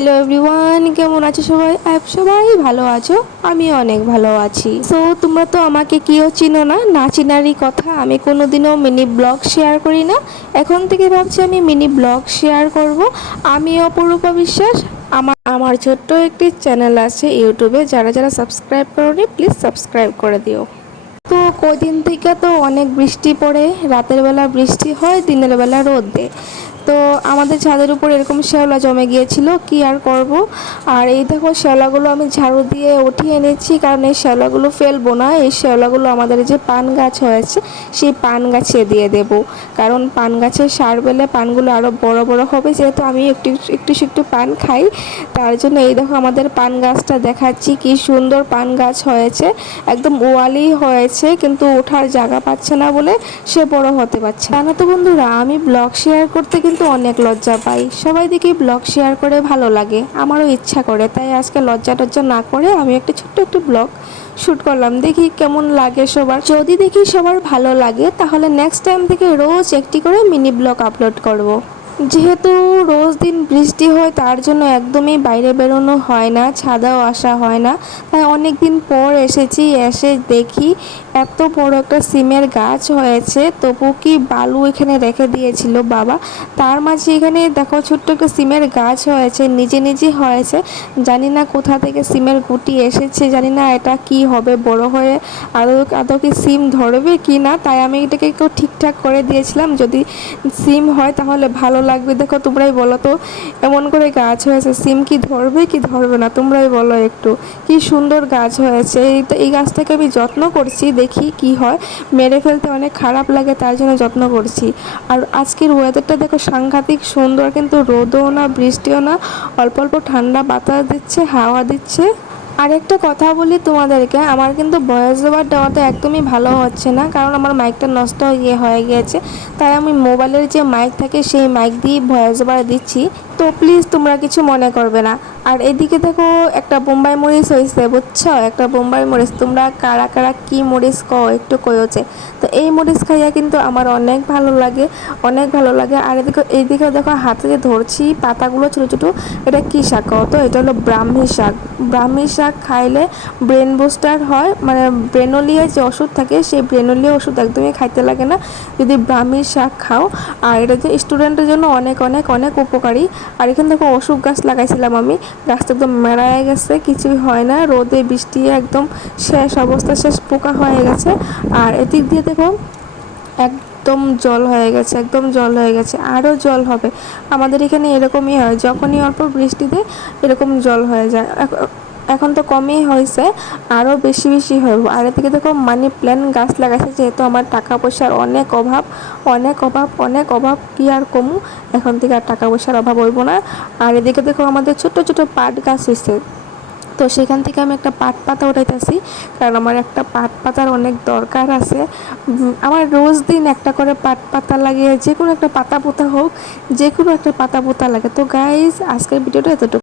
Hello everyone, কেমন আছো সবাই? সবাই ভালো আছো? আমি অনেক ভালো আছি। সো তোমরা তো আমাকে কেউ চিনো না, না চিনারই কথা। আমি কোনোদিনও মিনি ব্লগ শেয়ার করি না। এখন থেকে ভাবছি আমি মিনি ব্লগ শেয়ার করব। আমি অপরূপা বিশ্বাস। আমার ছোট্ট একটি চ্যানেল আছে ইউটিউবে, যারা যারা সাবস্ক্রাইব করোনি প্লিজ সাবস্ক্রাইব করে দিও। তো কদিন থেকে তো অনেক বৃষ্টি পড়ে, রাতের বেলা বৃষ্টি হয়, দিনের বেলা রোদ দেয়। তো আমাদের ছাদের উপর এরকম শ্যাওলা জমে গিয়েছিল, কি আর করব। আর এই দেখো শ্যাওলাগুলো আমি ঝাড়ু দিয়ে উঠিয়ে এনেছি, কারণ এই শ্যাওলাগুলো ফেলবো না। এই শ্যাওলাগুলো আমাদের যে পান গাছ হয়েছে সেই পান গাছে দিয়ে দেব, কারণ পান গাছের সার বেলে পানগুলো আরও বড় বড় হবে। যেহেতু আমি একটু পান খাই, তার জন্য এই দেখো আমাদের পান গাছটা দেখাচ্ছি, কি সুন্দর পান গাছ হয়েছে। একদম ওয়ালি হয়েছে, কিন্তু ওঠার জায়গা পাচ্ছে না বলে সে বড় হতে পারছে না। তো বন্ধুরা, আমি ব্লগ শেয়ার করতে কিন্তু অনেক লজ্জা পাই। সবাই দেখি ব্লগ শেয়ার করে ভালো লাগে, আমারও ইচ্ছা করে, তাই আজকে লজ্জা টজ্জা না করে আমি ছোট্ট একটি ব্লগ শ্যুট করলাম। দেখি কেমন লাগে সবার। যদি দেখি সবার ভালো লাগে, তাহলে নেক্সট টাইম থেকে রোজ একটি করে মিনি ব্লগ আপলোড করব। যেহেতু রোজ দিন বৃষ্টি হয়, তার জন্য একদমই বাইরে বেরোনো হয় না, ছাদেও আসা হয় না। তাই অনেক দিন পর এসেছি, এসে দেখি এত বড় একটা সিমের গাছ হয়েছে। তবু কি বালু এখানে রেখে দিয়েছিল বাবা, তার মাঝে এখানে দেখো ছোট্ট একটা সিমের গাছ হয়েছে, নিজে নিজে হয়েছে। জানি না কোথা থেকে সিমের গুটি এসেছে, জানি না এটা কি হবে বড় হয়ে, আদৌ কি সিম ধরবে কি না। তাই আমি এটাকে একটু ঠিকঠাক করে দিয়েছিলাম, যদি সিম হয় তাহলে ভালো লাগবে। দেখো তোমরাই বলো তো, এমন করে গাছ হয়েছে, সিম কি ধরবে কি ধরবে না, তোমরাই বলো একটু। কি সুন্দর গাছ হয়েছে। এই গাছটাকে আমি যত্ন করছি, দেখি কি হয়। মেরে ফেলতে অনেক খারাপ লাগে, তার জন্য যত্ন করছি। আর আজকের ওয়েদারটা দেখো সাংঘাতিক সুন্দর, কিন্তু রোদও না বৃষ্টিও না, অল্প অল্প ঠান্ডা বাতাস দিচ্ছে, হাওয়া দিচ্ছে। আরেকটা কথা বলি তোমাদেরকে, আমার কিন্তু ভয়েস ওভার দেওয়াটা একদমই ভালো হচ্ছে না, কারণ আমার মাইকটা নষ্ট হয়ে গিয়েছে। তাই আমি মোবাইলের যে মাইক থাকে সেই মাইক দিয়ে ভয়েস ওভার দিচ্ছি। তো প্লিজ তোমরা কিছু মনে করবে না। আর এদিকে দেখো একটা বোম্বাই মরিচ হয়েছে, বুঝছো? একটা বোম্বাই মরিচ। তোমরা কারা কারা কি মরিচ কও একটু কইওছে। তো এই মরিচ খাইয়া কিন্তু আমার অনেক ভালো লাগে, অনেক ভালো লাগে। আর এইদিকে দেখো হাতে যে ধরছি পাতাগুলো ছোটো ছোটো, এটা কী শাক কও তো? এটা হলো ব্রাহ্মী শাক। ব্রাহ্মী শাক খাইলে ব্রেন বুস্টার হয়, মানে ব্রেনোলিয়া যে ওষুধ থাকে সেই ব্রেনোলিয়া ওষুধ একদমই খাইতে লাগে না যদি ব্রাহ্মী শাক খাও। আর এটা যে স্টুডেন্টের জন্য অনেক অনেক অনেক উপকারী। আর এখানে দেখো অশোক গাছ লাগাইছিলাম আমি, গাছটা একদম মেরায় গেছে, কিছুই হয় না, রোদে বৃষ্টি একদম শেষ অবস্থা, শেষ পোকা হয়ে গেছে। আর এদিক দিয়ে দেখো একদম জল হয়ে গেছে, একদম জল হয়ে গেছে, আরও জল হবে। আমাদের এখানে এরকমই হয়, যখনই অল্প বৃষ্টিতে এরকম জল হয়ে যায়। এখন তো কমই হয়েছে, আরও বেশি বেশি হইব। আর এদিকে দেখো মানি প্ল্যান্ট গাছ লাগাইছে, যেহেতু আমার টাকা পয়সার অনেক অভাব, অনেক অভাব, অনেক অভাব, কি আর কমু। এখন থেকে আর টাকা পয়সার অভাব হইব না। আর এদিকে দেখো আমাদের ছোট ছোট পাট গাছ হয়েছে, তো সেখান থেকে আমি একটা পাট পাতা উঠাইতেছি, কারণ আমার একটা পাট পাতার অনেক দরকার আছে। আমার রোজ দিন একটা করে পাট পাতা লাগে, যে কোনো একটা পাতা পোতা হোক, যে কোনো একটা পাতা পোতা লাগে। তো গাইজ, আজকের ভিডিওটা এতটুকু।